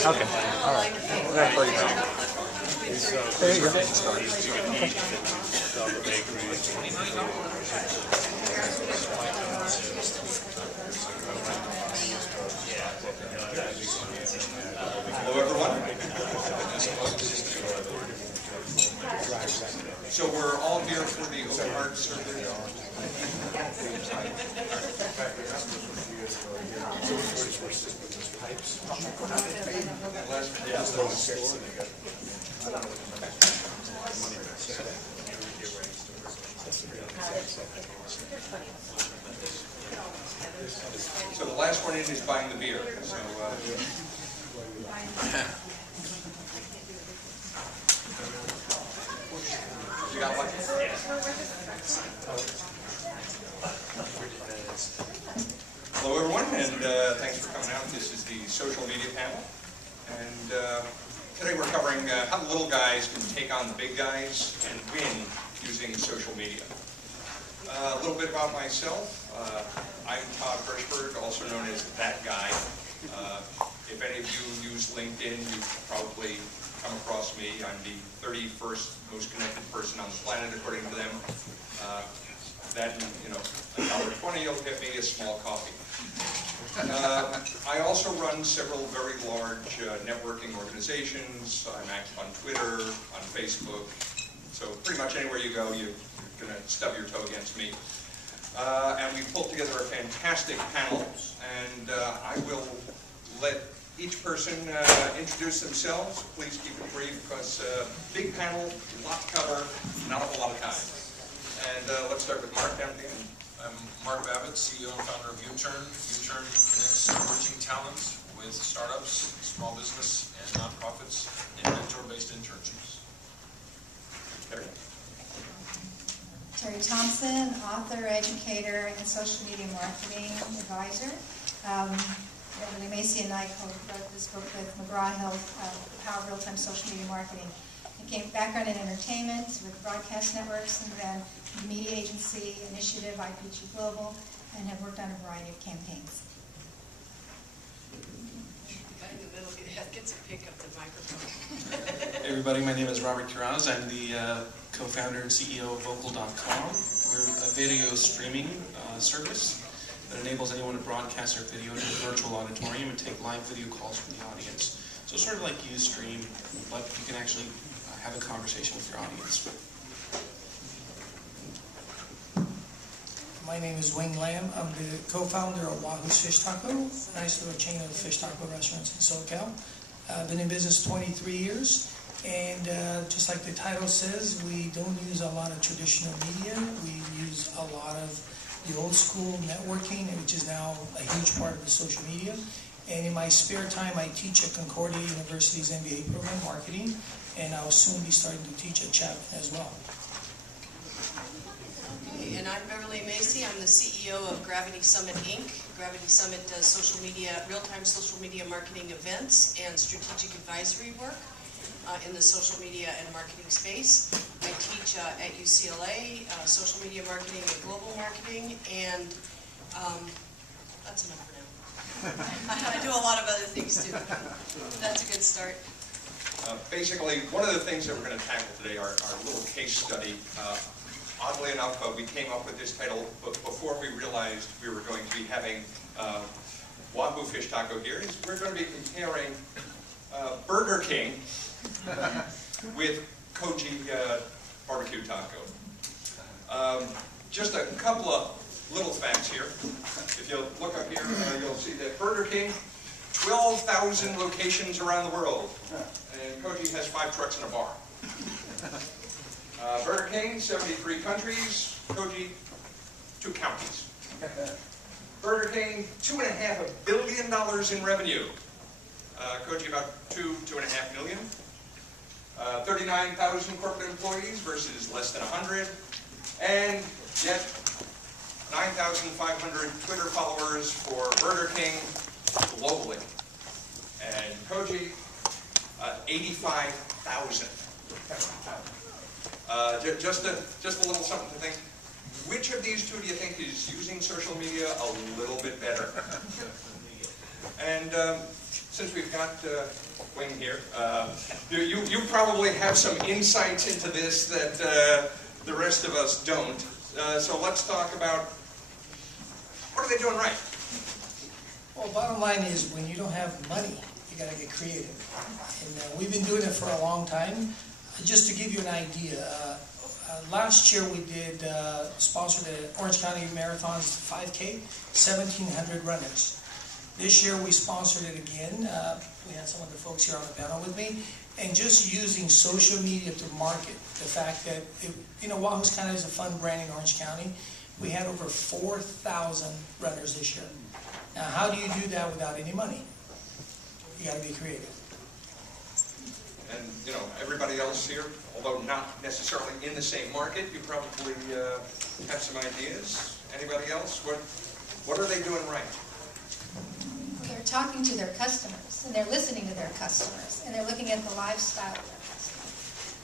Okay. All right. We're gonna plug it in. There you go. Hello, everyone. So we're all here for the open heart surgery. So the last one in is buying the beer. So. You got one? Hello, everyone, and thanks for coming out. This is the social media panel, and today we're covering how the little guys can take on the big guys and win using social media. A little bit about myself. I'm Todd Herschberg, also known as That Guy. If any of you use LinkedIn, you've probably come across me. I'm the 31st most connected person on the planet, according to them. That, you know, $1.20 will get me a small coffee. I also run several very large networking organizations. I'm active on Twitter, on Facebook. So pretty much anywhere you go, you're going to stub your toe against me. And we pulled together a fantastic panel, and I will let each person introduce themselves. Please keep it brief, because big panel, a lot to cover, not a whole lot of time. And let's start with Mark down at the end. I'm Mark Babbit, CEO and founder of U-Turn. U-Turn connects emerging talent with startups, small business, and nonprofits in mentor-based internships. Teri. Teri Thompson, author, educator, and social media marketing advisor. Beverly, Macy, and I co-wrote this book with McGraw-Hill, Power of Real-Time Social Media Marketing. I came background in entertainment with broadcast networks, and then the media agency initiative, IPG Global, and have worked on a variety of campaigns. The guy in the middle gets to pick up the microphone. Hey everybody, my name is Robert Kiraz. I'm the co-founder and CEO of VOKLE.com. We're a video streaming service that enables anyone to broadcast their video to a virtual auditorium and take live video calls from the audience. So sort of like Ustream, but you can actually have a conversation with your audience. My name is Wayne Lamb. I'm the co-founder of Wahoo's Fish Taco, a nice little chain of fish taco restaurants in SoCal. I've been in business 23 years, and just like the title says, we don't use a lot of traditional media. We use a lot of the old school networking, which is now a huge part of the social media. And in my spare time, I teach at Concordia University's MBA program, marketing, and I'll soon be starting to teach at Chapman as well. Okay, and I'm Beverly Macy. I'm the CEO of Gravity Summit, Inc. Gravity Summit does social media, real-time social media marketing events and strategic advisory work in the social media and marketing space. I teach at UCLA, social media marketing and global marketing, and that's enough for now. I do a lot of other things too. That's a good start. Basically, one of the things that we're going to tackle today are our little case study. Oddly enough, we came up with this title before we realized we were going to be having Wahoo Fish Taco here. We're going to be comparing Burger King with Koji Barbecue Taco. Just a couple of little facts here. If you look up here, you'll see that Burger King, 12,000 locations around the world. And Koji has 5 trucks and a bar. Burger King, 73 countries. Koji, 2 counties. Burger King, $2.5 billion in revenue. Koji about 2.5 million. 39,000 corporate employees versus less than 100. And yet, 9,500 Twitter followers for Burger King globally. And Koji, 85,000. Just a little something to think. Which of these two do you think is using social media a little bit better? And since we've got Wing here, you probably have some insights into this that the rest of us don't. So let's talk about, what are they doing right? Well, bottom line is, when you don't have money, you gotta get creative. And we've been doing it for a long time. Just to give you an idea, last year we did sponsor the Orange County Marathon's 5K, 1,700 runners. This year we sponsored it again. We had some of the folks here on the panel with me, and just using social media to market the fact that, Wahoo's kind of is a fun brand in Orange County. We had over 4,000 runners this year. Now, how do you do that without any money? You got to be creative. And, everybody else here, although not necessarily in the same market, you probably have some ideas. Anybody else? What are they doing right? They're talking to their customers, and they're listening to their customers, and they're looking at the lifestyle of their customers.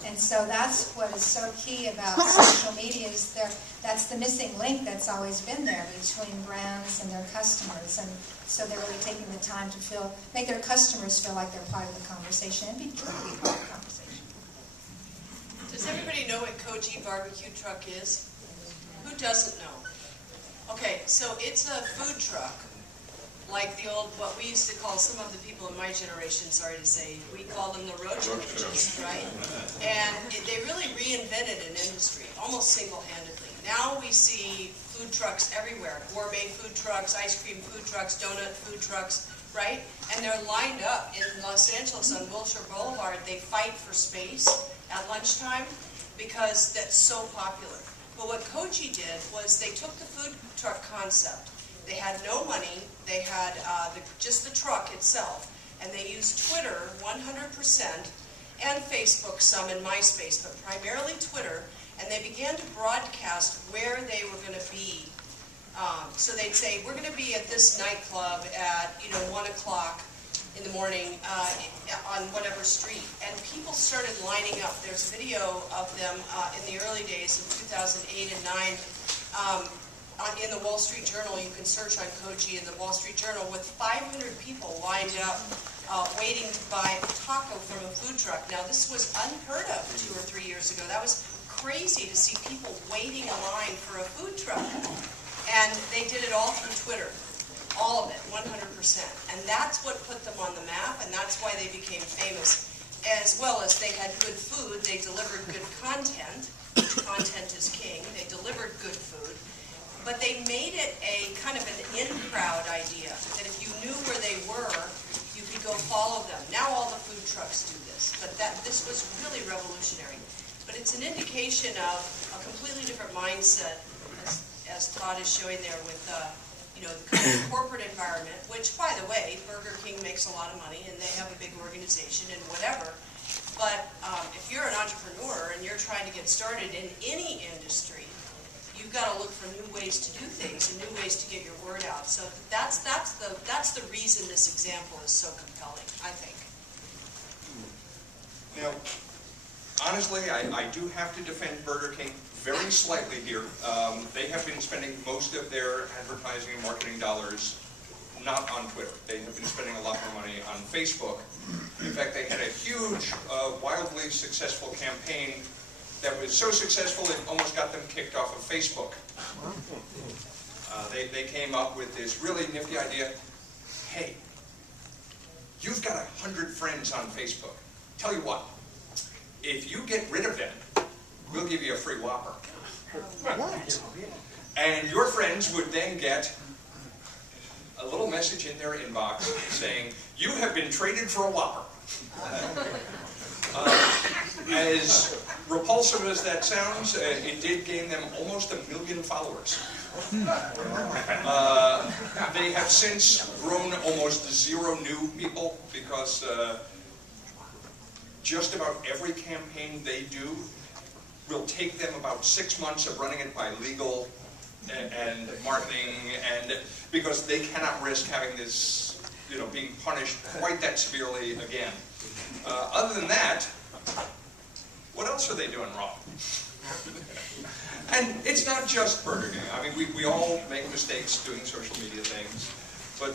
And so that's what is so key about social media, is that's the missing link that's always been there between brands and their customers. And so they're really taking the time to make their customers feel like they're part of the conversation and be truly part of the conversation. Does everybody know what Koji barbecue truck is? Who doesn't know? Okay, so it's a food truck, like the old, what we used to call, some of the people in my generation, sorry to say, we call them the roach bitches, right? And they really reinvented an industry, almost single-handedly. Now we see food trucks everywhere, gourmet food trucks, ice cream food trucks, donut food trucks, right? And they're lined up in Los Angeles on Wilshire Boulevard. They fight for space at lunchtime because that's so popular. But what Koji did was they took the food truck concept. They had no money, they had just the truck itself, and they used Twitter 100%, and Facebook some, and MySpace, but primarily Twitter, and they began to broadcast where they were going to be. So they'd say, we're going to be at this nightclub at 1 o'clock in the morning on whatever street, and people started lining up. There's a video of them in the early days of 2008 and 9, in the Wall Street Journal. You can search on Koji in the Wall Street Journal, with 500 people lined up waiting to buy a taco from a food truck. Now, this was unheard of 2 or 3 years ago. That was crazy to see people waiting in line for a food truck. And they did it all through Twitter. All of it, 100%. And that's what put them on the map, and that's why they became famous. As well as they had good food, they delivered good content. Content is king. They delivered good food. But they made it a kind of an in-crowd idea, that if you knew where they were, you could go follow them. Now all the food trucks do this, but this was really revolutionary. But it's an indication of a completely different mindset, as Todd is showing there, with the kind of corporate environment, which, by the way, Burger King makes a lot of money, and they have a big organization and whatever. But if you're an entrepreneur and you're trying to get started in any industry, you've got to look for new ways to do things and new ways to get your word out. So that's the reason this example is so compelling, I think. Now, honestly, I do have to defend Burger King very slightly here. They have been spending most of their advertising and marketing dollars not on Twitter. They have been spending a lot more money on Facebook. In fact, they had a huge, wildly successful campaign that was so successful it almost got them kicked off of Facebook. They came up with this really nifty idea. Hey, you've got 100 friends on Facebook. Tell you what, if you get rid of them, we'll give you a free Whopper. What? And your friends would then get a little message in their inbox saying, you have been traded for a Whopper. As repulsive as that sounds, it did gain them almost 1 million followers. They have since grown almost 0 new people because just about every campaign they do will take them about 6 months of running it by legal and marketing, and because they cannot risk having this, being punished quite that severely again. Other than that, what else are they doing wrong? And it's not just Burger King. I mean, we all make mistakes doing social media things, but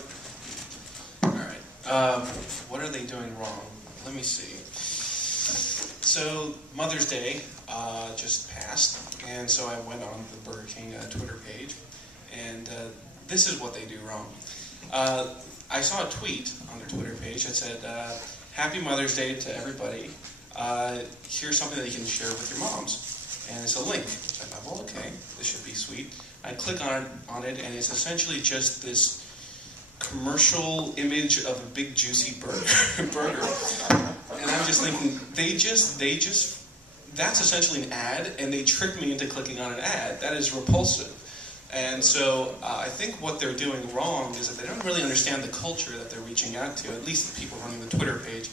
What are they doing wrong? Let me see. So Mother's Day just passed, and so I went on the Burger King Twitter page, and this is what they do wrong. I saw a tweet on their Twitter page that said, Happy Mother's Day to everybody. Here's something that you can share with your moms. And it's a link. So I thought, well, okay, this should be sweet. I click on it, and it's essentially just this commercial image of a big juicy burger. And I'm just thinking, that's essentially an ad, and they tricked me into clicking on an ad. That is repulsive. And so I think what they're doing wrong is that they don't really understand the culture that they're reaching out to, at least the people running the Twitter page.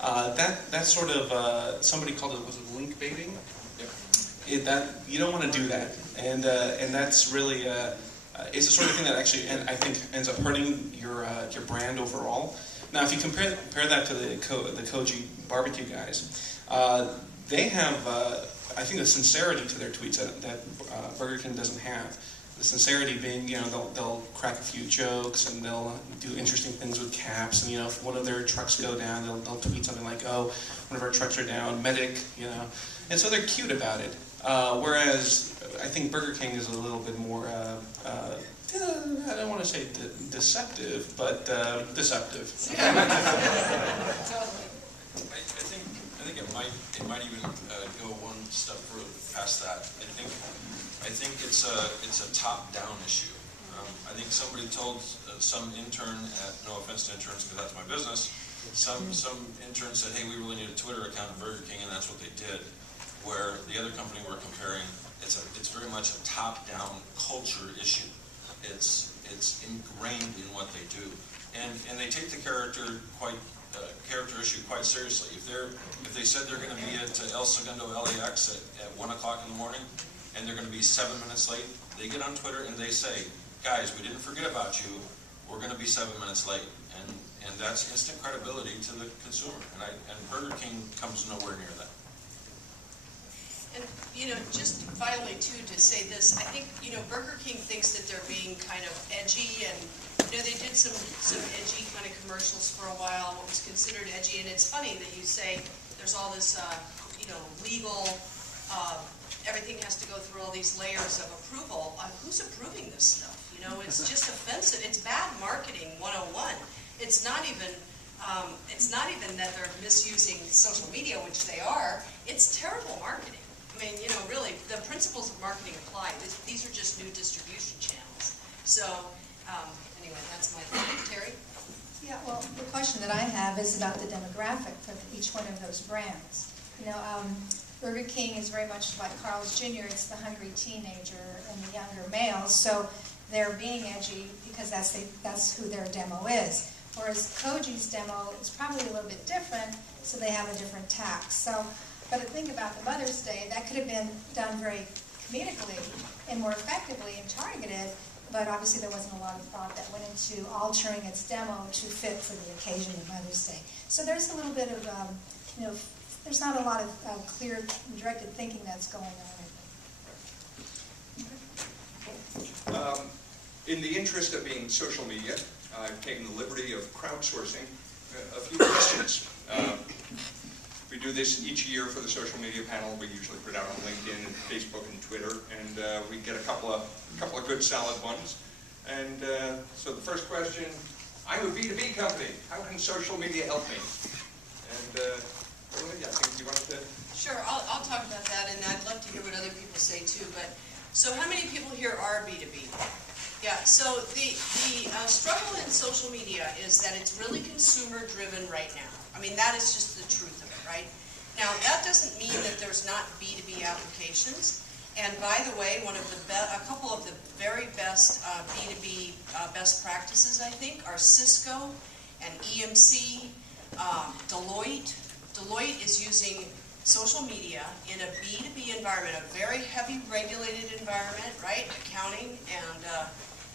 That sort of, somebody called it, was it link baiting? You don't want to do that. And that's really, it's the sort of thing that actually, I think, ends up hurting your brand overall. Now, if you compare that to the Koji barbecue guys, they have, I think, a sincerity to their tweets that Burger King doesn't have. The sincerity being, they'll crack a few jokes and they'll do interesting things with caps. And if one of their trucks go down, they'll tweet something like, "Oh, one of our trucks are down, medic," And so they're cute about it. Whereas I think Burger King is a little bit more, I don't want to say deceptive, but deceptive. I think it might even go one step further past that. I think it's a top-down issue. I think somebody told some intern no offense to interns because that's my business, some intern said, hey, we really need a Twitter account at Burger King, and that's what they did. Where the other company we're comparing, it's very much a top-down culture issue. It's ingrained in what they do, and they take the character issue quite seriously. If they said they're going to be at El Segundo LAX at 1 o'clock in the morning, and they're going to be 7 minutes late, they get on Twitter and they say, guys, we didn't forget about you, we're going to be 7 minutes late. And that's instant credibility to the consumer. And Burger King comes nowhere near that. And, just finally, too, to say this, I think, Burger King thinks that they're being kind of edgy, and, they did some edgy kind of commercials for a while, what was considered edgy, and it's funny that you say there's all this, legal, everything has to go through all these layers of approval. Who's approving this stuff? It's just offensive. It's bad marketing 101. It's not even that they're misusing social media, which they are. It's terrible marketing. I mean, really, the principles of marketing apply. These are just new distribution channels. So, anyway, that's my thing. Teri? Yeah, well, the question that I have is about the demographic for each one of those brands. Burger King is very much like Carl's Jr. It's the hungry teenager and the younger males. So they're being edgy because that's who their demo is. Whereas Koji's demo is probably a little bit different, so they have a different tack. But the thing about the Mother's Day, that could have been done very comedically and more effectively and targeted, but obviously there wasn't a lot of thought that went into altering its demo to fit for the occasion of Mother's Day. So there's a little bit of, there's not a lot of clear, directed thinking that's going on. In the interest of being social media, I've taken the liberty of crowdsourcing a few questions. We do this each year for the social media panel. We usually put it out on LinkedIn and Facebook and Twitter, and we get a couple of good solid ones. And so the first question, I'm a B2B company. How can social media help me? And I think you wanted to... Sure, I'll talk about that, and I'd love to hear what other people say too. But so how many people here are B2B? Yeah, so the struggle in social media is that it's really consumer-driven right now. I mean, that is just the truth of it, right? Now, that doesn't mean that there's not B2B applications. And by the way, a couple of the very best B2B best practices, I think, are Cisco and EMC, Deloitte. Deloitte is using social media in a B2B environment, a very heavy regulated environment, right? Accounting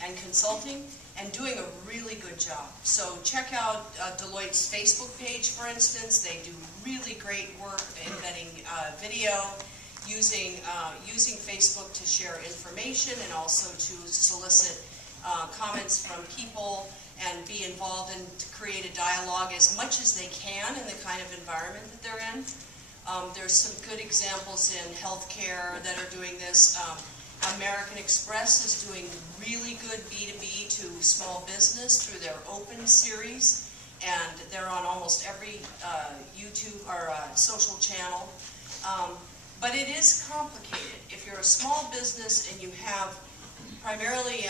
and consulting, and doing a really good job. So check out Deloitte's Facebook page, for instance. They do really great work embedding video, using Facebook to share information and also to solicit comments from people and be involved and to create a dialogue as much as they can in the kind of environment that they're in. There's some good examples in healthcare that are doing this. American Express is doing really good B2B to small business through their Open series, and they're on almost every YouTube or social channel. But it is complicated. If you're a small business and you have primarily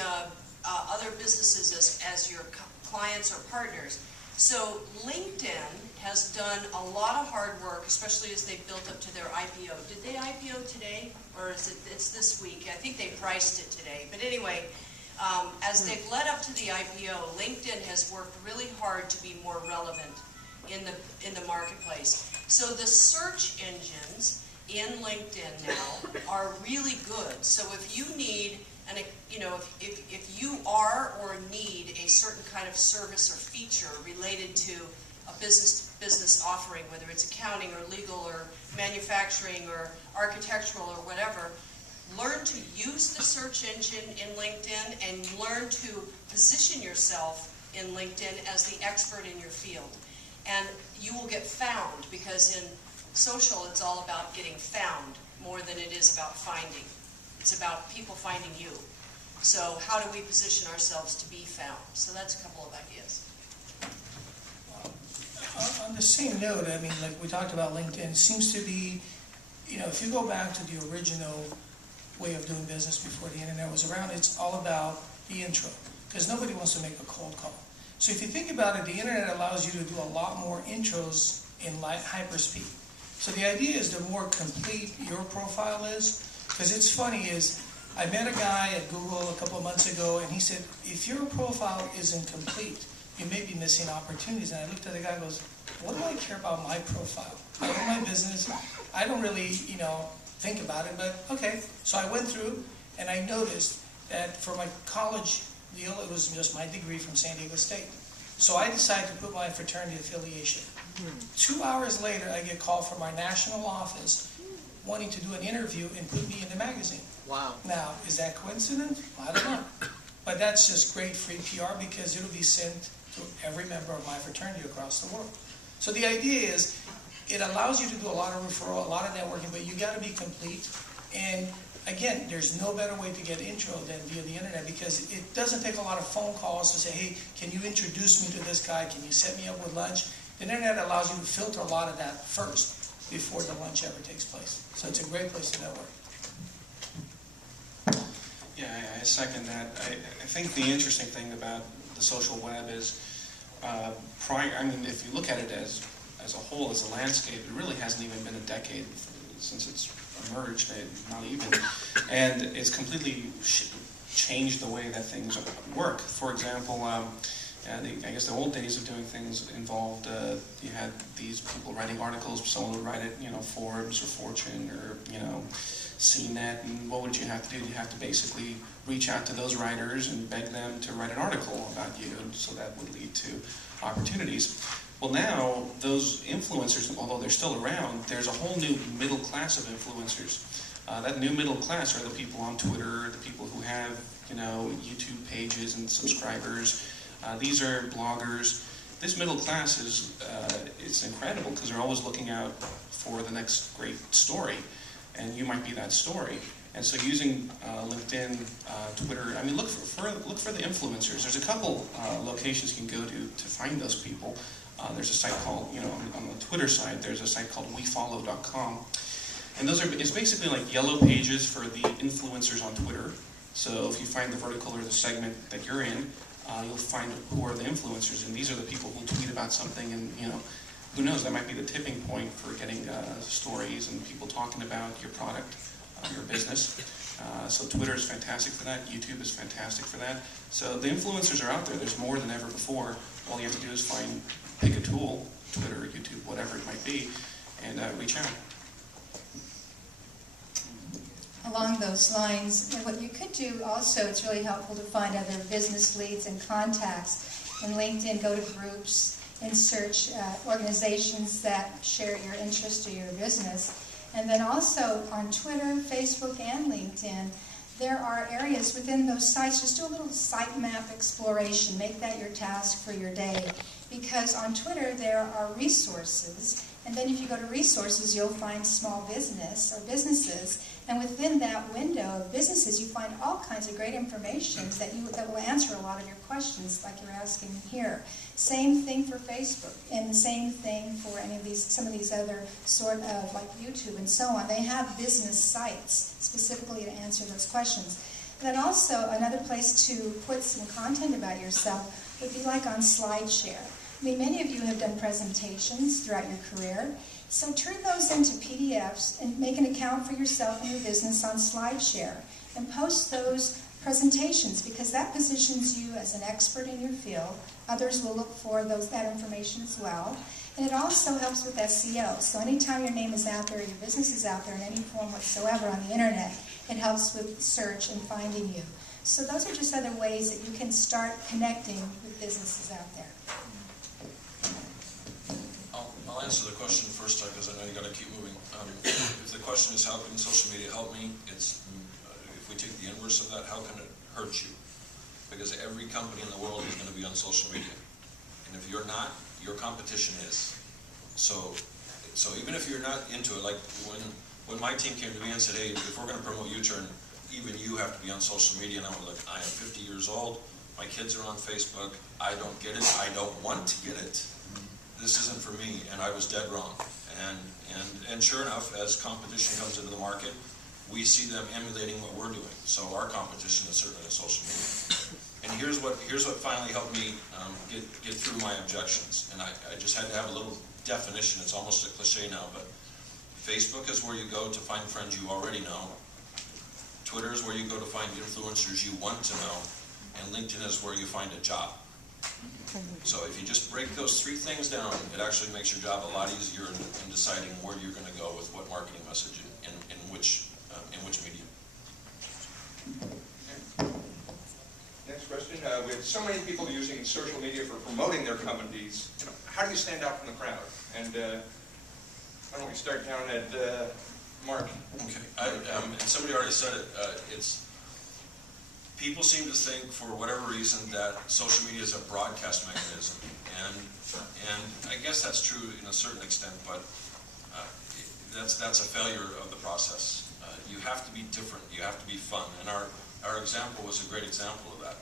other businesses as your clients or partners, so LinkedIn has done a lot of hard work, especially as they built up to their IPO. Did they IPO today, or is it's this week? I think they priced it today. But anyway, as they've led up to the IPO, LinkedIn has worked really hard to be more relevant in the marketplace. So the search engines in LinkedIn now are really good. So if you need, if you are or need a certain kind of service or feature related to a business offering, whether it's accounting or legal or manufacturing or architectural or whatever, learn to use the search engine in LinkedIn and learn to position yourself in LinkedIn as the expert in your field. And you will get found, because in social it's all about getting found more than it is about finding. It's about people finding you. So how do we position ourselves to be found? So that's a couple of ideas. On the same note, I mean, like we talked about LinkedIn, seems to be, if you go back to the original way of doing business before the internet was around, it's all about the intro, because nobody wants to make a cold call. So if you think about it, the internet allows you to do a lot more intros in hyperspeed. So the idea is the more complete your profile is, because it's funny is, I met a guy at Google a couple of months ago, and he said, if your profile isn't complete, you may be missing opportunities. And I looked at the guy and goes, what do I care about my profile? I own my business. I don't really, think about it, but okay. So I went through, and I noticed that for my college deal, it was just my degree from San Diego State. So I decided to put my fraternity affiliation. 2 hours later, I get a call from our national office wanting to do an interview and put me in the magazine. Wow. Now, is that coincidence? I don't know. But that's just great free PR, because it'll be sent to every member of my fraternity across the world. So the idea is, it allows you to do a lot of referral, a lot of networking, but you got to be complete. And again, there's no better way to get intro than via the internet, because it doesn't take a lot of phone calls to say, hey, can you introduce me to this guy? Can you set me up with lunch? The internet allows you to filter a lot of that first before the lunch ever takes place. So it's a great place to network. Yeah, I second that. I think the interesting thing about the social web is, if you look at it as a whole, as a landscape, it really hasn't even been a decade since it's emerged, not even. And it's completely changed the way that things work. For example, I guess the old days of doing things involved, you had these people writing articles, someone would write it, Forbes or Fortune or, CNET, and what would you have to do? You have to basically reach out to those writers and beg them to write an article about you, and so that would lead to opportunities. Well, now, those influencers, although they're still around, there's a whole new middle class of influencers. That new middle class are the people on Twitter, the people who have, YouTube pages and subscribers. These are bloggers. This middle class is it's incredible, because they're always looking out for the next great story, and you might be that story. And so using LinkedIn, Twitter, I mean, look for the influencers. There's a couple locations you can go to find those people. There's a site called, on the Twitter side, there's a site called WeFollow.com. And it's basically like yellow pages for the influencers on Twitter. So if you find the vertical or the segment that you're in, you'll find who are the influencers, and these are the people who tweet about something, and who knows, that might be the tipping point for getting stories and people talking about your product, your business. So Twitter is fantastic for that. YouTube is fantastic for that. So the influencers are out there. There's more than ever before. All you have to do is pick a tool, Twitter, YouTube, whatever it might be, and reach out. Along those lines, what you could do also, it's really helpful to find other business leads and contacts. In LinkedIn, go to groups and search organizations that share your interest or your business. And then also on Twitter, Facebook, and LinkedIn, there are areas within those sites. Just do a little sitemap exploration. Make that your task for your day. Because on Twitter there are resources, and then if you go to resources, you'll find small business or businesses, and within that window of businesses, you find all kinds of great information that will answer a lot of your questions, like you're asking here. Same thing for Facebook, and the same thing for some of these other sort of like YouTube and so on. They have business sites specifically to answer those questions. And then also another place to put some content about yourself would be like on SlideShare. I mean, many of you have done presentations throughout your career, so turn those into PDFs and make an account for yourself and your business on SlideShare and post those presentations, because that positions you as an expert in your field. Others will look for that information as well. And it also helps with SEO. So anytime your name is out there, your business is out there in any form whatsoever on the internet, it helps with search and finding you. So those are just other ways that you can start connecting with businesses out there. I'll answer the question first, because I know you got to keep moving. If the question is how can social media help me, it's if we take the inverse of that, how can it hurt you? Because every company in the world is going to be on social media, and if you're not, your competition is. So even if you're not into it, like when my team came to me and said, hey, if we're going to promote U-Turn, even you have to be on social media, and I was like, I am 50 years old, my kids are on Facebook, I don't get it, I don't want to get it. This isn't for me, and I was dead wrong. And sure enough, as competition comes into the market, we see them emulating what we're doing. So our competition is certainly on social media. And here's what finally helped me get through my objections. And I just had to have a little definition. It's almost a cliche now, but Facebook is where you go to find friends you already know. Twitter is where you go to find influencers you want to know. And LinkedIn is where you find a job. So if you just break those three things down, it actually makes your job a lot easier in deciding where you're going to go with what marketing message in which medium. Okay. Next question. We have so many people using social media for promoting their companies. How do you stand out from the crowd? And why don't we start down at Mark? Okay. And somebody already said it. It's people seem to think, for whatever reason, that social media is a broadcast mechanism, and I guess that's true in a certain extent, but that's a failure of the process. You have to be different. You have to be fun, and our example was a great example of that.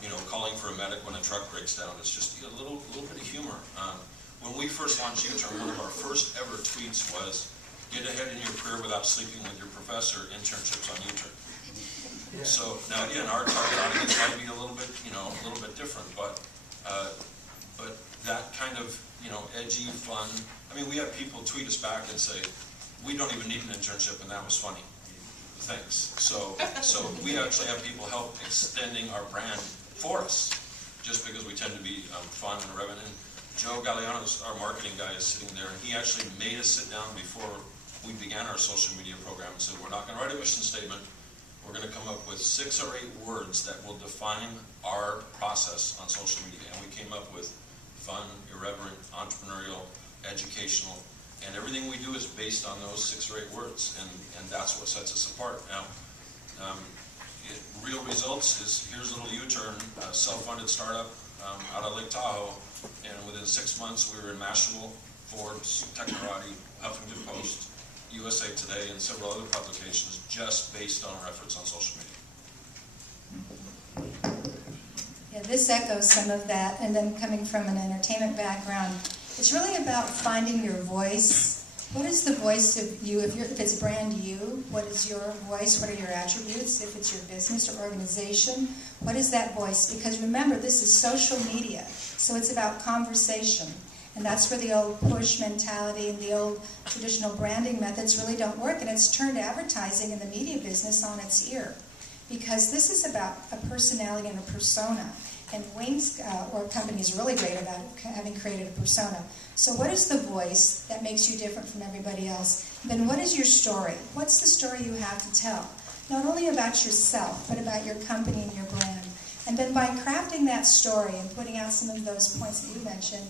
You know, calling for a medic when a truck breaks down is just a little bit of humor. When we first launched U-Turn, one of our first ever tweets was, "Get ahead in your career without sleeping with your professor. Internships on U-Turn." Yeah. So now again, our target audience might be a little bit different, but that kind of, edgy, fun. I mean, we have people tweet us back and say, "We don't even need an internship, and that was funny. Thanks." So we actually have people help extending our brand for us, just because we tend to be fun and irreverent. And Joe Galliano, our marketing guy, is sitting there, and he actually made us sit down before we began our social media program and said, "We're not going to write a mission statement. We're going to come up with 6 or 8 words that will define our process on social media." And we came up with fun, irreverent, entrepreneurial, educational, and everything we do is based on those 6 or 8 words, and that's what sets us apart. Now, real results is, here's a little U-Turn, a self-funded startup out of Lake Tahoe, and within 6 months we were in Mashable, Forbes, Technorati, Huffington Post, USA Today, and several other publications, just based on our efforts on social media. Yeah, this echoes some of that, and then coming from an entertainment background, it's really about finding your voice. What is the voice of you? If it's brand you, what is your voice? What are your attributes? If it's your business or organization, what is that voice? Because remember, this is social media, so it's about conversation. And that's where the old push mentality and the old traditional branding methods really don't work, and it's turned advertising in the media business on its ear. Because this is about a personality and a persona, and Wings, or company, is really great about having created a persona. So what is the voice that makes you different from everybody else? Then what is your story? What's the story you have to tell? Not only about yourself, but about your company and your brand. And then by crafting that story and putting out some of those points that you mentioned,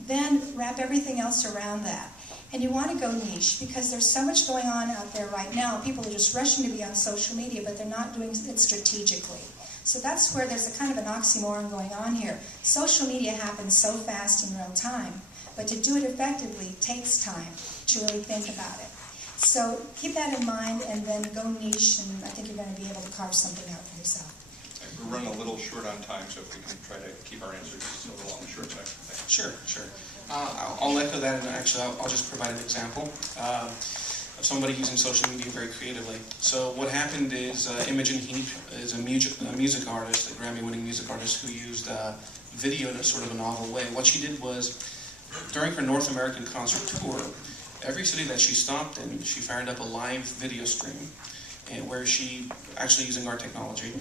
then wrap everything else around that. And you want to go niche because there's so much going on out there right now. People are just rushing to be on social media, but they're not doing it strategically. So that's where there's a kind of an oxymoron going on here. Social media happens so fast in real time, but to do it effectively takes time to really think about it. So keep that in mind and then go niche, and I think you're going to be able to carve something out for yourself. We're running a little short on time, so if we can try to keep our answers a little on the short side. Thanks. Sure. I'll echo that, and actually I'll just provide an example of somebody using social media very creatively. So what happened is Imogen Heap is a music artist, a Grammy-winning music artist who used video in a sort of a novel way. What she did was, during her North American concert tour, every city that she stopped in, she fired up a live video stream, and where she, actually using our technology,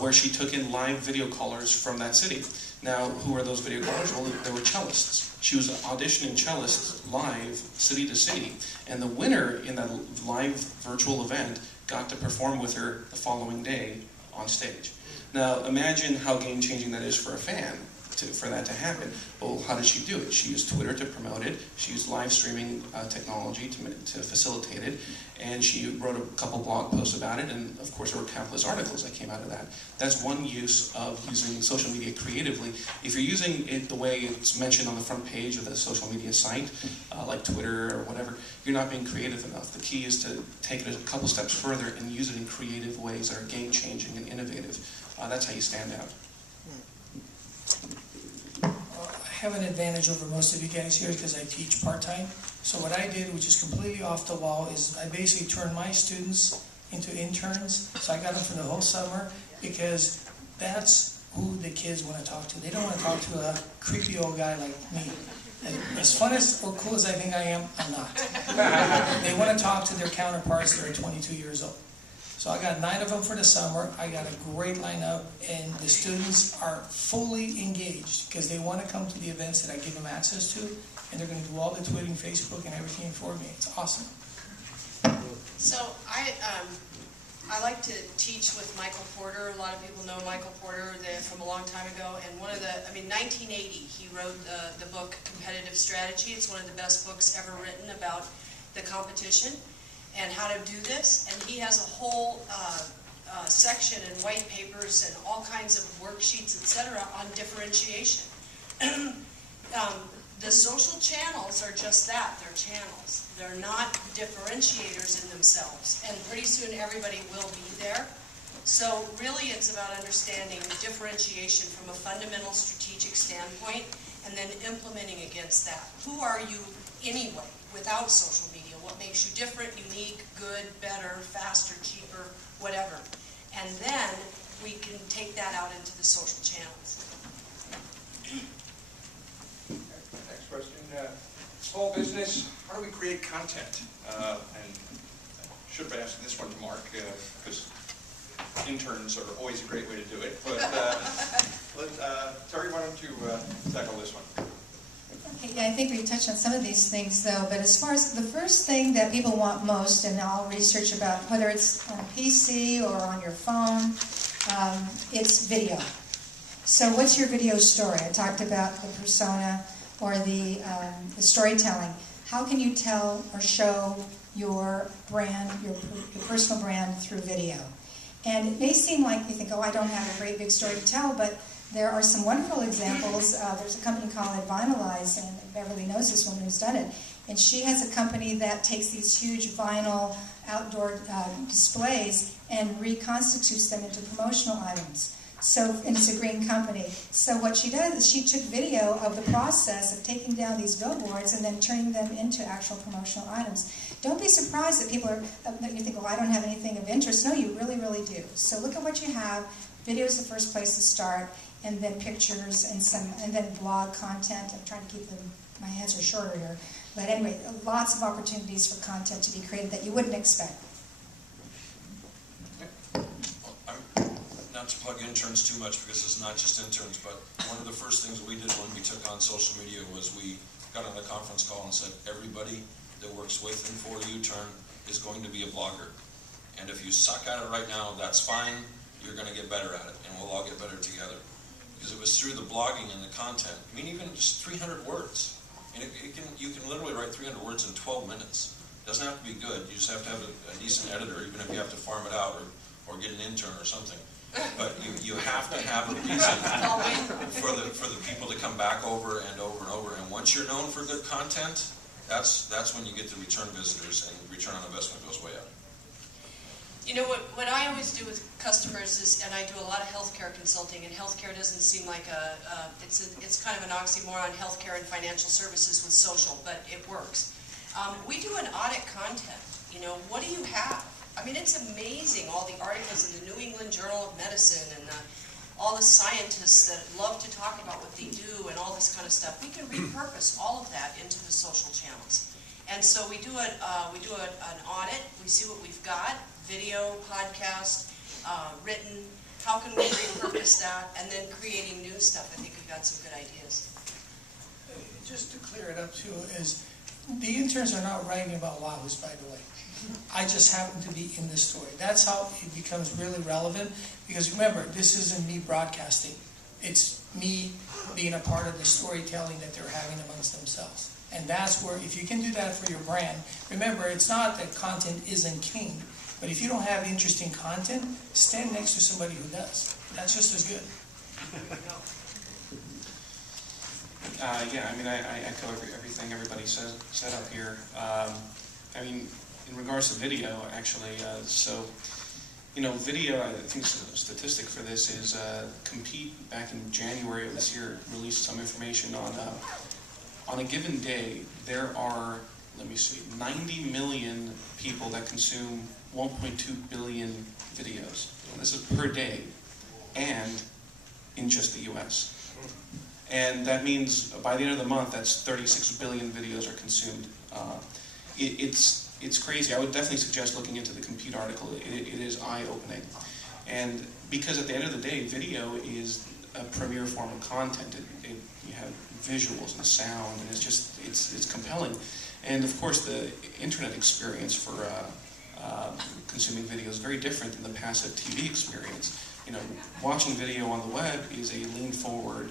where she took in live video callers from that city. Now, who are those video callers? Well, they were cellists. She was auditioning cellists live, city to city, and the winner in that live virtual event got to perform with her the following day on stage. Now, imagine how game-changing that is for a fan, for that to happen. Well, how did she do it? She used Twitter to promote it, she used live streaming technology to facilitate it, and she wrote a couple blog posts about it, and of course there were countless articles that came out of that. That's one use of using social media creatively. If you're using it the way it's mentioned on the front page of the social media site, like Twitter or whatever, you're not being creative enough. The key is to take it a couple steps further and use it in creative ways that are game-changing and innovative. That's how you stand out. I have an advantage over most of you guys here because I teach part-time. So what I did, which is completely off the wall, is I basically turned my students into interns. So I got them for the whole summer because that's who the kids want to talk to. They don't want to talk to a creepy old guy like me. And as fun as or cool as I think I am, I'm not. They want to talk to their counterparts that are 22 years old. So I got 9 of them for the summer. I got a great lineup, and the students are fully engaged because they want to come to the events that I give them access to, and they're going to do all the tweeting, Facebook, and everything for me. It's awesome. So I like to teach with Michael Porter. A lot of people know Michael Porter from a long time ago, and 1980, he wrote the book Competitive Strategy. It's one of the best books ever written about the competition and how to do this, and he has a whole section and white papers and all kinds of worksheets, etc., on differentiation. The social channels are just that, they're channels. They're not differentiators in themselves, and pretty soon everybody will be there. So really it's about understanding differentiation from a fundamental strategic standpoint and then implementing against that. Who are you anyway without social media? What makes you different, unique, good, better, faster, cheaper, whatever. And then we can take that out into the social channels. Next question. Small business, how do we create content? And I should have asked this one to Mark, because interns are always a great way to do it. But Teri, why don't you tackle this one? Okay, yeah, I think we've touched on some of these things, though, but as far as the first thing that people want most, and I'll research about whether it's on a PC or on your phone, it's video. So what's your video story? I talked about the persona or the storytelling. How can you tell or show your brand, your personal brand through video? And it may seem like you think, oh, I don't have a great big story to tell, but there are some wonderful examples. There's a company called Vinylize, and Beverly knows this woman who's done it. And she has a company that takes these huge vinyl outdoor displays and reconstitutes them into promotional items. So, and it's a green company. So what she does is she took video of the process of taking down these billboards and then turning them into actual promotional items. Don't be surprised that people are, that you think, well, I don't have anything of interest. No, you really, really do. So look at what you have. Video is the first place to start, and then pictures and then blog content. I'm trying to keep my answer shorter here. But anyway, lots of opportunities for content to be created that you wouldn't expect. Not to plug interns too much because it's not just interns, but one of the first things we did when we took on social media was we got on a conference call and said everybody that works with and for U-Turn is going to be a blogger. And if you suck at it right now, that's fine. You're going to get better at it, and we'll all get better together. Because it was through the blogging and the content. I mean, even just 300 words. And you can literally write 300 words in 12 minutes. It doesn't have to be good. You just have to have a decent editor, even if you have to farm it out or get an intern or something. But you have to have a reason for the people to come back over and over and over. And once you're known for good content, that's when you get the return visitors, and return on investment goes way up. You know, what I always do with customers is, and I do a lot of healthcare consulting, and healthcare doesn't seem like it's kind of an oxymoron, healthcare and financial services with social, but it works. We do an audit content. You know, what do you have? I mean, it's amazing, all the articles in the New England Journal of Medicine and all the scientists that love to talk about what they do and all this kind of stuff. We can repurpose all of that into the social channels. And so we do an audit, we see what we've got, video, podcast, written, how can we repurpose that, and then creating new stuff. I think we've got some good ideas. Just to clear it up too, is the interns are not writing about Wahoos, by the way. I just happen to be in this story. That's how it becomes really relevant, because remember, this isn't me broadcasting. It's me being a part of the storytelling that they're having amongst themselves. And that's where, if you can do that for your brand, remember, it's not that content isn't king, but if you don't have interesting content, stand next to somebody who does. That's just as good. Yeah, I mean, I echo everything everybody said up here. I mean, in regards to video, actually, so, you know, video, I think a statistic for this is Compete back in January of this year released some information on a given day, there are, let me see, 90 million people that consume 1.2 billion videos. And this is per day, and in just the US. And that means by the end of the month, that's 36 billion videos are consumed. It's crazy. I would definitely suggest looking into the Compete article. It is eye-opening. And because at the end of the day, video is a premier form of content. You have visuals and sound, and it's compelling. And of course, the internet experience for consuming video is very different than the passive TV experience. You know, watching video on the web is a lean forward,